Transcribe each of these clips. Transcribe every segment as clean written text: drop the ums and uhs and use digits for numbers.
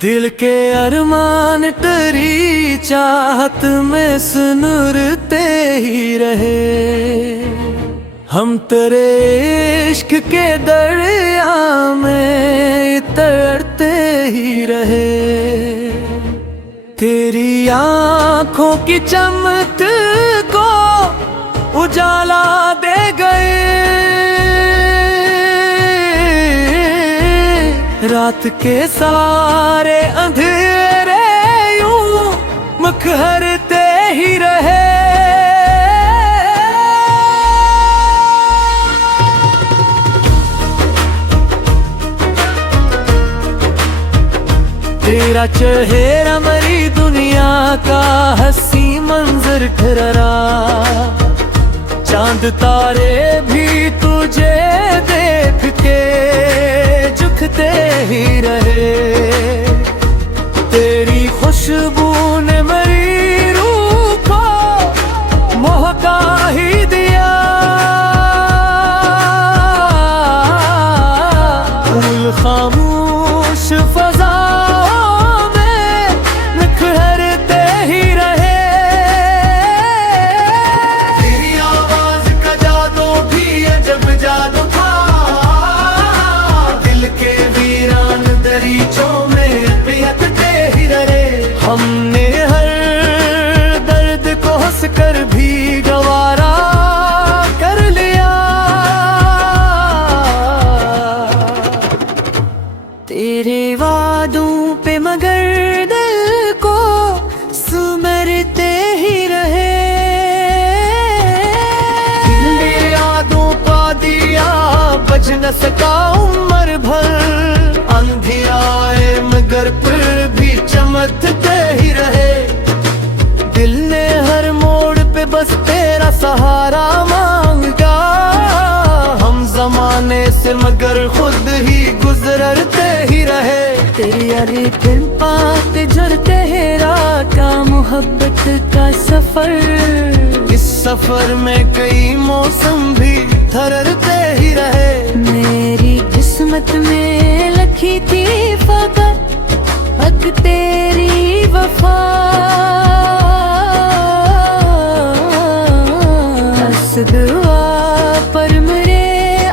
दिल के अरमान तेरी चाहत में सुनुरते ही रहे। हम तेरे इश्क के दरिया में तैरते ही रहे। तेरी आँखों की चमक को उजाला दे गए। रात के सारे अंधेरे यूं मुखरते ही रहे। तेरा चेहरा मेरी दुनिया का हंसी मंजर ठहरा। चांद तारे भी तुझे देख के झुकते ही रहे। तेरी खुशबू ने मेरी रूह को महका ही दिया। फूल खामोश फजाओं में निखरते ही रहे। तेरी आवाज का जादू भी अजब जादू था। दिल के वीरान दरीचों में बिहकते ही रहे। हमने हर दर्द को हंस कर भी गवारा कर लिया। तेरे वादों पे मगर दिल को सुमरते ही रहे। दिल यादों का दिया बज न सका उम्र भर। अंधियाए मगर फिर भी चमकते ही रहे। दिल ने हर मोड़ पे बस तेरा सहारा मांगा। हम जमाने से मगर खुद ही गुजरते ही रहे। तेरी यारी फिर पाते जर तेरा का मोहब्बत का सफर। इस सफर में कई मौसम भी ठहरते ही रहे। मेरी किस्मत में लिखी थी फकत हक तेरी वफा। हंस दुआ पर मेरे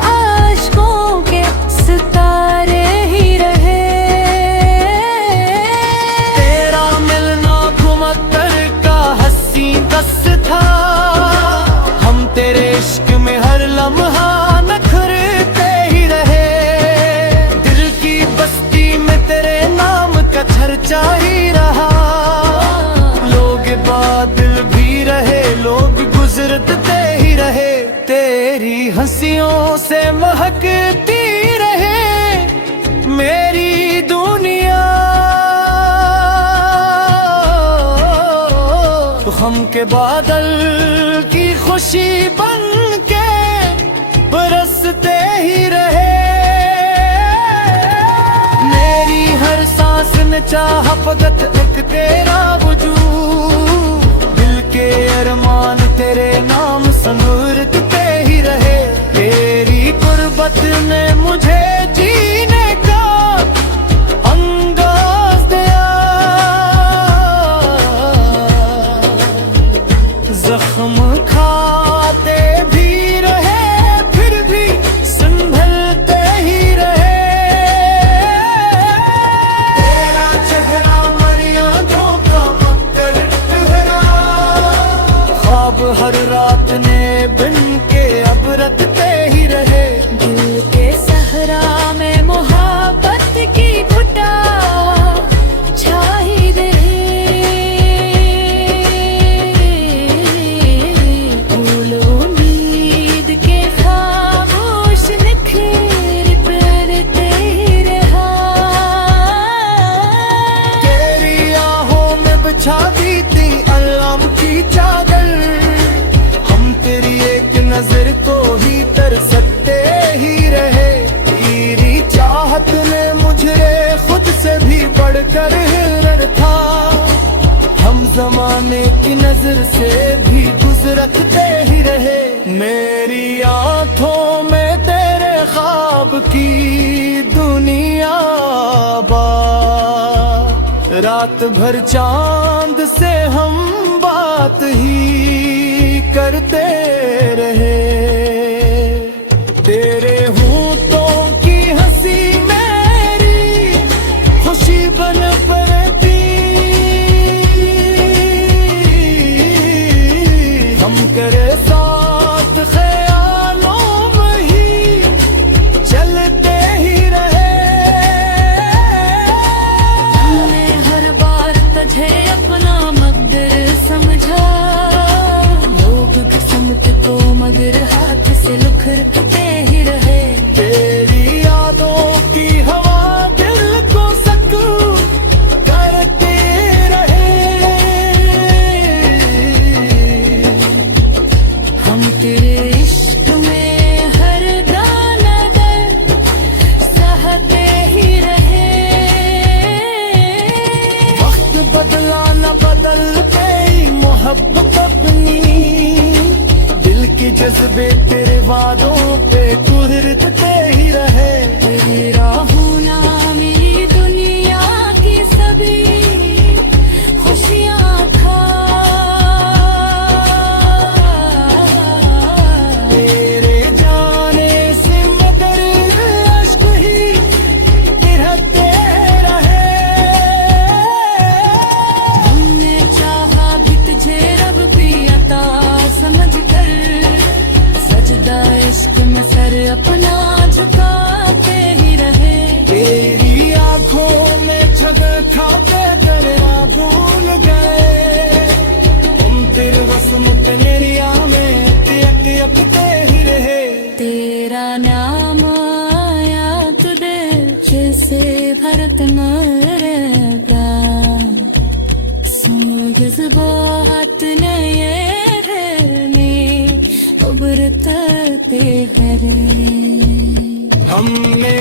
आशिकों के सितारे ही रहे। तेरा मिलना घुमक्कर का हंसी दस था। हम तेरे इश्क में हर लम्हा नखरते ही रहे। दिल की बस्ती में तेरे नाम का चर्चा ही रहा। लोग बादल भी रहे, लोग गुजरते ही रहे। तेरी हंसियों से महकती रहे मेरी दुनिया। तो हम के बादल की खुशी बन के बरसते ही रहे। मेरी हर सांस में चाह फकत एक तेरा वजूद। दिल के अरमान तेरे नाम सनूरते ही रहे। तेरी गुर्बत ने मुझे जीने का अंदाज दिया। जख्म खाते भी रहे फिर भी संभलते ही रहे। तेरा चेहरा मरियादों का मक्कर ठहरा। ख्वाब हर रात ने बिन के अब रखते ही रहे। दिल के सहरा में मोहब्बत की घुटा छाई रहे। फूल उम्मीद के खामोश निखर करते ही रहा। तेरी आहों में बिछा दी थी अल्लाम की चादर। हम तेरी एक नजर को ही तरसते ही रहे। तेरी चाहत ने मुझे खुद से भी बढ़कर था। हम जमाने की नजर से भी गुजरते ही रहे। मेरी आंखों में तेरे ख्वाब की दुनिया बा रात भर चांद से हम बात ही करते रहे। तेरे होठों की हंसी मेरी खुशी बन पड़ती। हम करे साथ ख्यालों में ही चलते ही रहे। हमने हर बार तुझे अपना मकदर समझा। लोग किस्मत को मगर हाथ से लुखरते ही रहे। तेरी यादों की हवा दिल को सकून करते रहे। हम तेरे इश्क में हर दाना दर्द सहते ही रहे। वक्त बदला न बदल गई मोहब्बत अपनी। दिल के जज्बे तेरे वादों पे गुजरते ही रहे। तेरी राहों ना मेरी दुनिया की सभी खुशियाँ था। तेरे जाने से मगर अश्क ही गिरते रहे। हमने चाहा भी तुझे रब भी अता समझ कर। सजदा इश्क में सर अपना झुकाते ही रहे। तेरी आंखों में छग खाते करना भूल गए। हम तेरे रस्म तेरिया में तियकते ही रहे। तेरा नाम आया तो दिल जैसे भरत मरता। सुन जज्बात नए रहने उभरते हरे। हमने